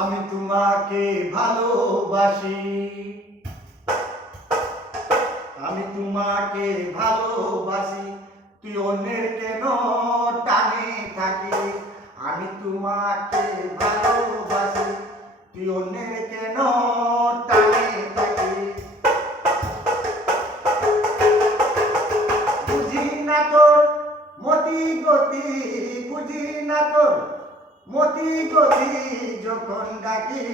আমি তোমাকে ভালোবাসি, আমি তোমাকে ভালোবাসি, তুই অন্যের কেন টানে থাকিস। আমি তোমাকে ভালোবাসি, তুই অন্যের কেন টানে থাকিস। বুঝি না তোর মতি গতি, বুঝি না তোর মতি গতি, যখন ডাকি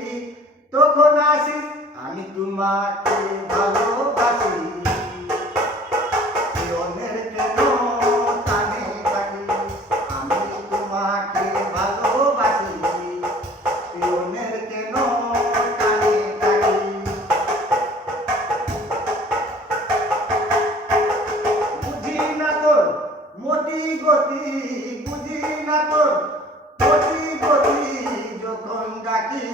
তখন আসিস। আমি তোমাকে ভালোবাসি, তুই অন্যের কেন টানে থাকিস। আমি তোমাকে ভালোবাসি, তুই অন্যের কেন টানে থাকিস। বুঝি না তোর মতি গতি, বুঝি না তোর মতি গতি, যখন ডাকি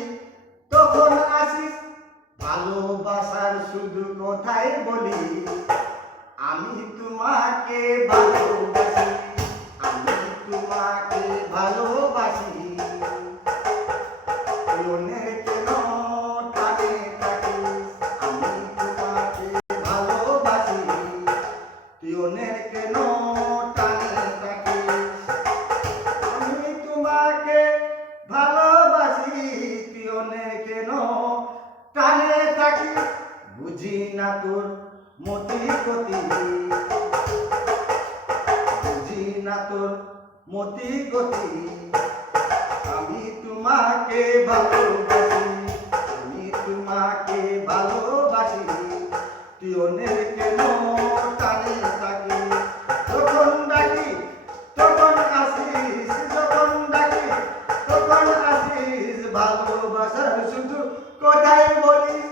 তখন আসিস। ভালোবাসার শুধু কথাই বলি, আমি তোমাকে ভালোবাসি, আমি তোমাকে ভালোবাসি, তুই অন্যের কেন টানে থাকিস। আমি তোমাকে ভালোবাসি, তুই অন্যের কেন টানে থাকিস। আমি তোমাকে ভালোবাসি, তুই অন্যের কেন টানে থাকিস। বুঝি না তোর মতি গতি, বুঝি না তোর মতি গতি, আমি তোমাকে ভালোবাসি, আমি তোমাকে ভালোবাসি, তুই অন্যের কেন টানে থাকিস। যখন ডাকি তখন আসিস, যখন ডাকি তখন আসিস। ভালোবাসার শুধু কথাই বলিস,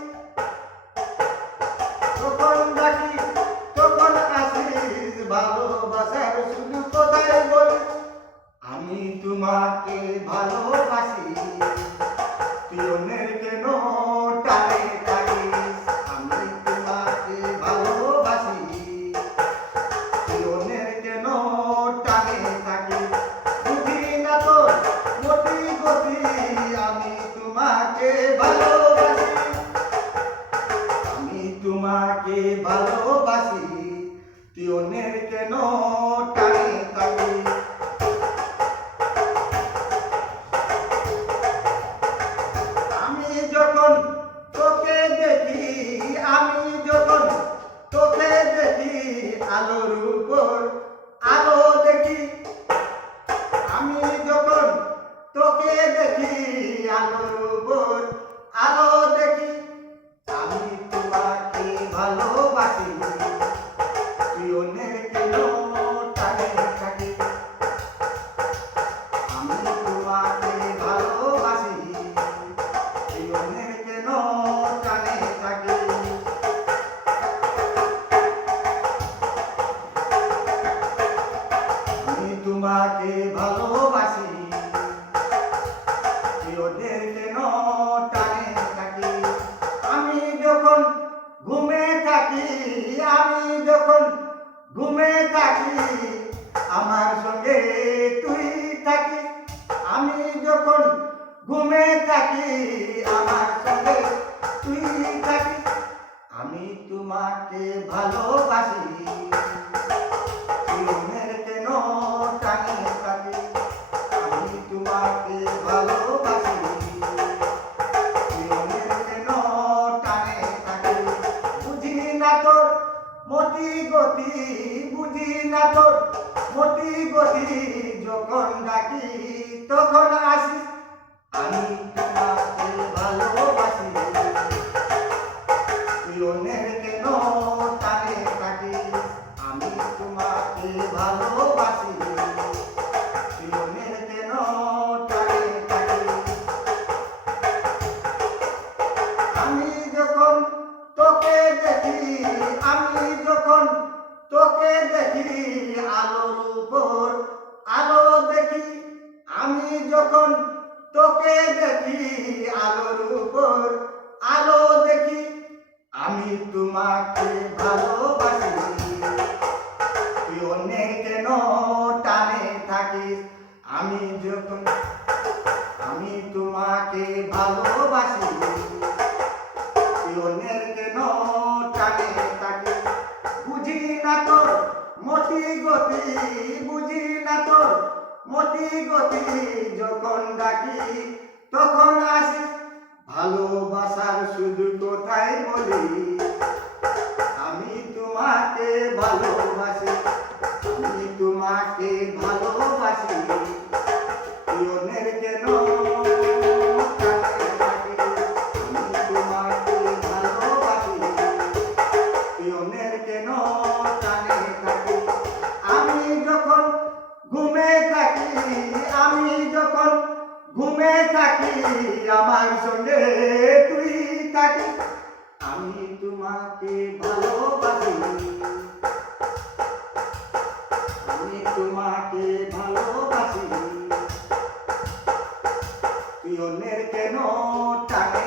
যখন ডাকি তখন আসিস। ভালোবাসার শুধু কথাই বলিস। আমি তোমাকে ভালোবাসি, তুই অন্যের কেন টানে থাকিস। আমি তোমাকে ভালোবাসি, তুই অন্যের কেন টানে থাকিস। বুঝি না তোর মতি গতি, আমি তোমাকে ভালোবাসি, আমি তোমাকে ভালোবাসি, তুই অন্যের কেন টানে থাকিস। আমি যখন তোকে দেখি, আমি যখন তোকে দেখি, আলোর উপর আলো দেখি। আমি যখন তোকে দেখি, আলোর উপর আলো দেখি। আমি তোমাকে ভালোবাসি, তুই অন্যের কেন টানে থাকিস। আমি তোমাকে ভালোবাসি, তুই অন্যের কেন টানে থাকিস। আমি তোমাকে ভালোবাসি, তুই অন্যের কেন টানে থাকিস। আমি যখন ঘুমে থাকি, আমি যখন ঘুমে থাকি, আমার সঙ্গে তুই থাকিস। আমি যখন ঘুমে থাকি, আমার সঙ্গে তুই থাকিস। আমি তোমাকে ভালোবাসি, তুই অন্যের কেন টানে থাকিস। আমি তোমাকে ভালোবাসি, তুই অন্যের কেন টানে থাকিস। বুঝি না তোর মতি গতি, বুঝি না তোর মতি গতি, যখন ডাকি তখন আসিস। আমি তোমাকে ভালোবাসি, তুই অন্যের কেন টানে থাকিস। আমি তোমাকে ভালোবাসি, তুই অন্যের কেন টানে থাকিস। আমি যখন তোকে দেখি, আমি যখন তোকে দেখি, আলোর উপর আলো দেখি। আমি যখন তোকে দেখি, আলোর উপর আলো দেখি। আমি তোমাকে ভালোবাসি, তুই অন্যের কেন টানে থাকিস। আমি যখন আমি তোমার তোমাকে ভালোবাসি পিয়নের কেন টানে তাকে বুঝি না তোর মতি গতি বুঝি না তোর মতি গতি যখন ডাকি তখন আসি ভালোবাসার শুধু কোথায় বলি আমি তোমাকে ভালোবাসি আমি তোমাকে ভালোবাসি পিয়নের কেন টানে তাকে আমি তোমাকে ভালোবাসি পিয়নের কেন টানে তাকে আমি যখন ঘুমে থাকি আমি যখন ঘুমে থাকি আমার সঙ্গে তুই থাকি আমি তোমাকে ভালোবাসি আমি তোমাকে ভালোবাসি পিয়নের কেন টানে